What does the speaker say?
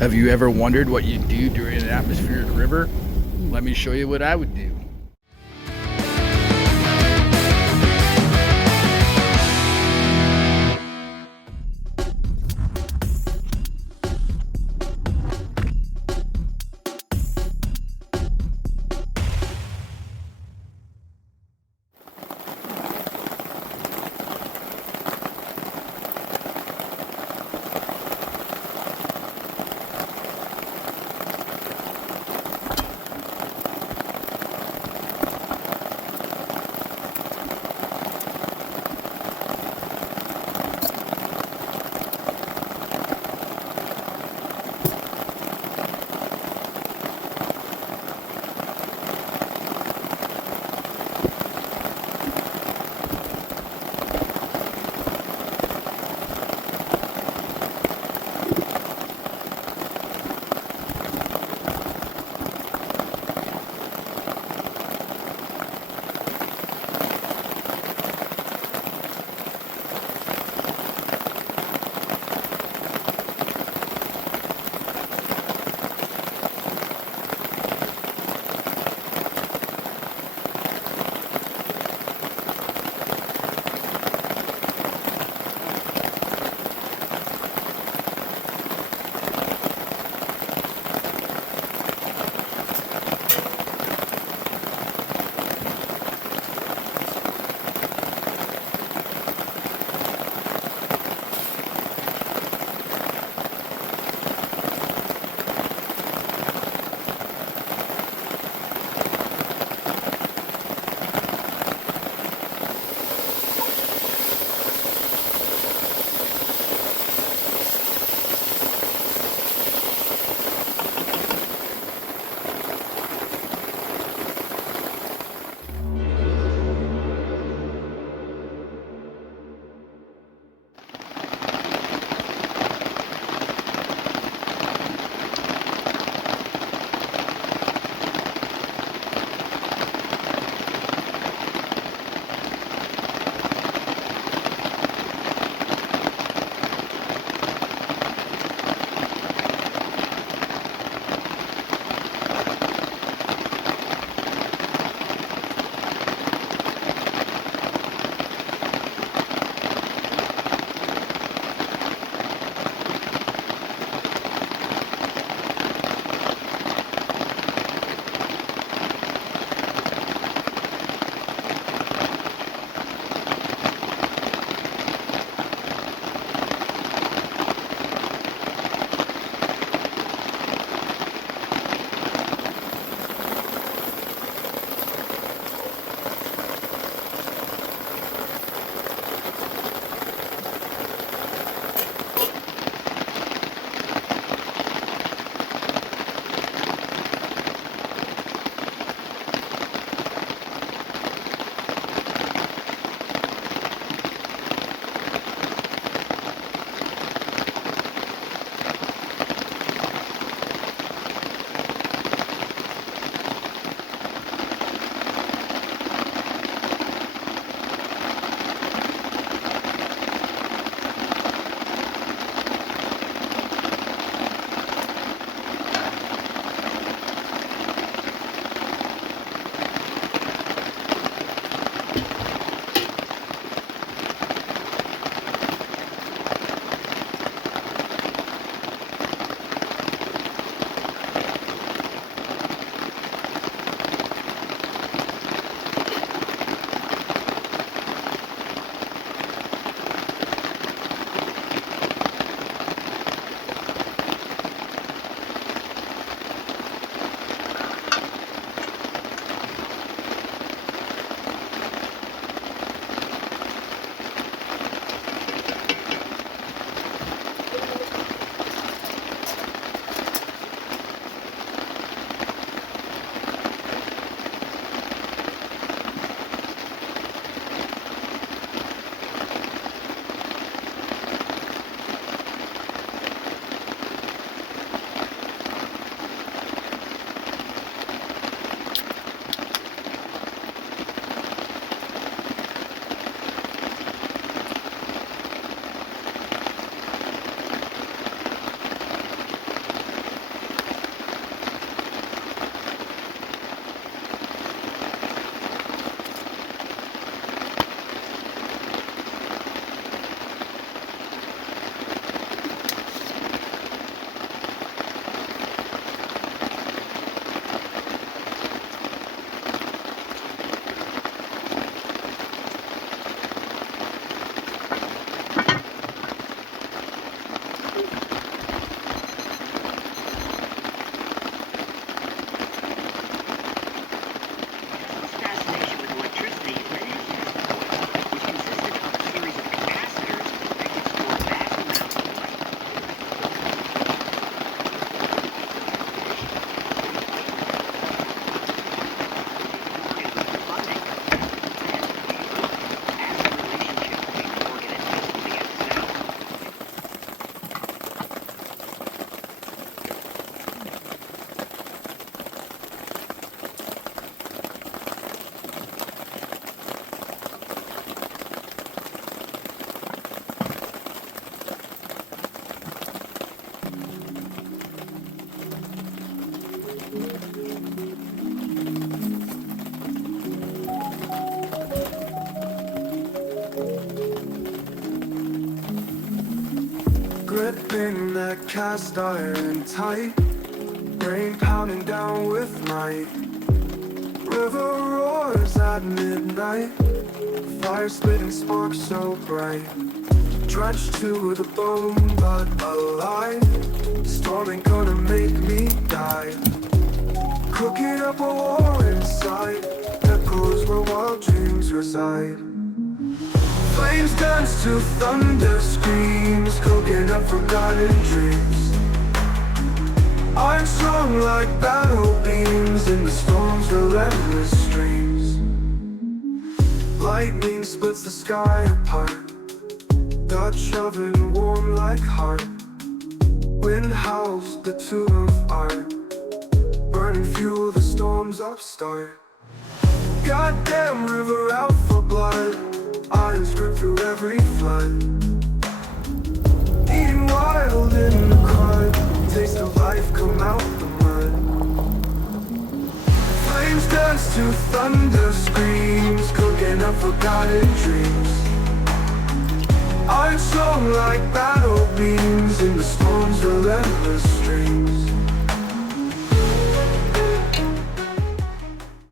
Have you ever wondered what you'd do during an atmospheric river? Let me show you what I would do. that cast iron tight, rain pounding down with might. River roars at midnight, fire spitting sparks so bright. Drenched to the bone but alive, storm ain't gonna make me die. Cooking up a war inside, echoes where wild dreams reside. Flames dance to thunder screams, cooking up forgotten dreams. Iron strong like battle beams in the storm's relentless streams. Lightning splits the sky apart, Dutch oven warm like heart. Wind howls the tune of art, burning fuel the storm's upstart. Goddamn river out for blood, iron's grip through every flood. Eating wild in the crud, taste of life come out the mud. Flames dance to thunder screams, cooking up forgotten dreams. Iron strong like battle beams in the storm's relentless streams.